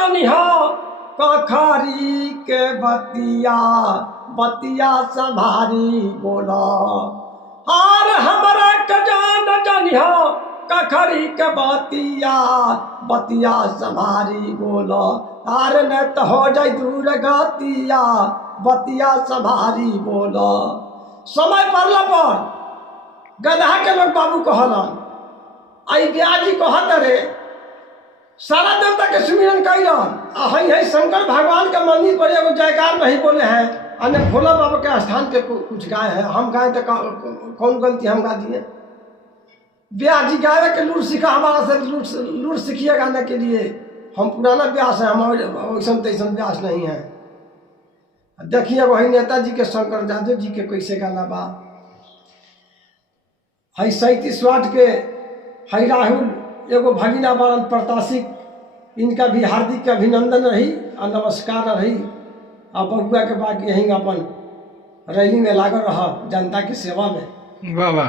जानी हो कखरी के बतिया बतिया संभारी बोला। और हमरा के जानी हो कखरी के बतिया बतिया संभारी बोला। आर न तो हो जाए दूर गतिया बतिया संभारी बोला। समय पड़ला पर गधा के लोग बाबू कहलन। आई ब्याजी कहत रे सारा देवता के सुमिरन कैलन। है शंकर भगवान के मंदिर पर एगो जयकार नहीं बोले हैं। अन्य भोला बाबा के स्थान पे कुछ गाय है, हम गाय तो कौन गलती हम गा दिए। ब्याजी गावे के लूट सीखा हमारा से, लूट सीखिए गाने के लिए। हम पुराना व्यास है, हमारे वैसन तैसन व्यास नहीं है। देखिए वही नेताजी के शंकर जादव जी के कैसे गाना बा। है 37 वाट के है राहुल एगो भगिना बारन प्रताशिक, इनका भी हार्दिक अभिनंदन रही और नमस्कार रही। और बबुआ के बाद यही अपन रैली में लागल रहा जनता की सेवा में। वाह वाह।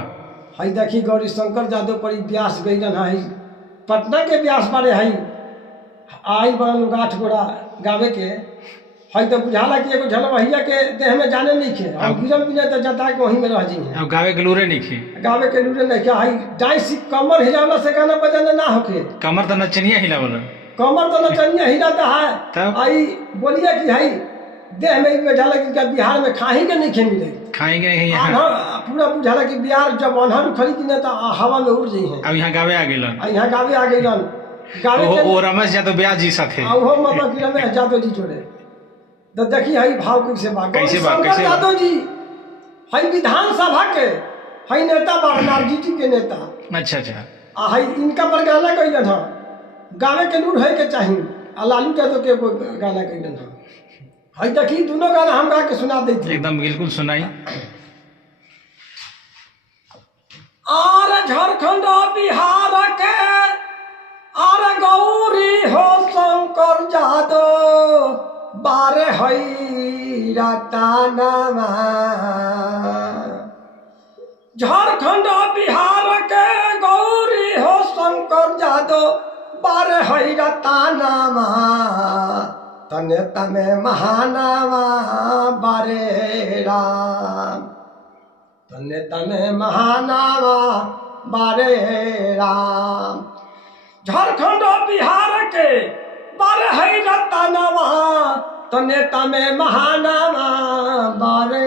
है देखी गौरी शंकर जादव पर व्यास गैलन है, पटना के व्यास बारे है। आई बड़ा लोग 8 गोरा गावे के है तो बुझाला कि एगो झलवहिया के देह में जाने नहीं खे। अब गिरम भी तो जता के वहीं में रह जी। अब गावे के लूरे नहीं खे, गावे के लूरे नहीं क्या है। डांस कमर हिलावला से गाना बजाना ना होके। कमर तो नचनिया हिलावला, कमर तो नचनिया हिलाता है। आई बोलिए कि है देह में झाला कि बिहार में खाही के नहीं खे मिले, खाएंगे नहीं पूरा बुझाला कि बिहार जब अनहर उखड़ी कि तो हवा में उड़ जाई है। अब यहाँ गावे आ गेलन, यहाँ गावे आ गइलन। गावे ओ रमेश यादव ब्याज जी साथे ओहो मतलब कि रमेश यादव जी जोड़े। तो देखी है भाव कैसे बात शंकर यादव जी है विधानसभा के है नेता आरजेडी के नेता। अच्छा अच्छा। है इनका पर गाना कैलन है, गावे के लूट है के चाहिए। लालू यादव के गाना कैलन है। देखी दोनों गाना हम गा के सुना देते एकदम बिल्कुल सुनाई। और झारखंड बिहार के और गौरी हो शंकर जादव बारे हई रतनवा। झारखंड बिहार के गौरी हो शंकर जादव बारे हई रतनवा। तने तमे महानवा बारे राम, तने तमे महानवा बारे राम। झारखंड बिहार के बारे है रतनवा, तने तमे महानवा बारे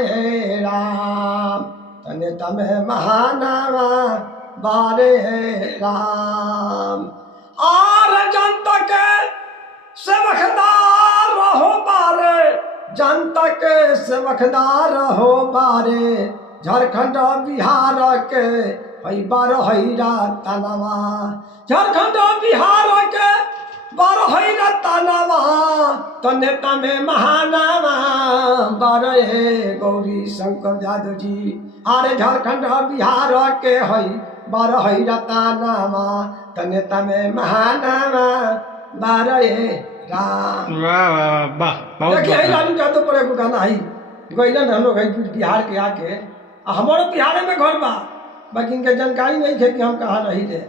राम, तने तमे महानवा बारे राम। और जनता के सेवकदार रहो बारे, जनता के सेवकदार हो बारे। झारखंड बिहार के है बारह है रतनवा, झारखंड बिहार के बारह है रतनवा। तने तमे महानवा बारह गौरी शंकर जादव जी। अरे झारखंड बिहार के है बारह है रतनवा, तने तमे महानवा बारह राम। वाह वाह वाह। देखिए लालू यादव पर एगो गाना है गैलन हम लोग बिहार के आके। हमारे बिहार में घर बा, बाकी इनके जानकारी नहीं है कि हम कहाँ रही थे।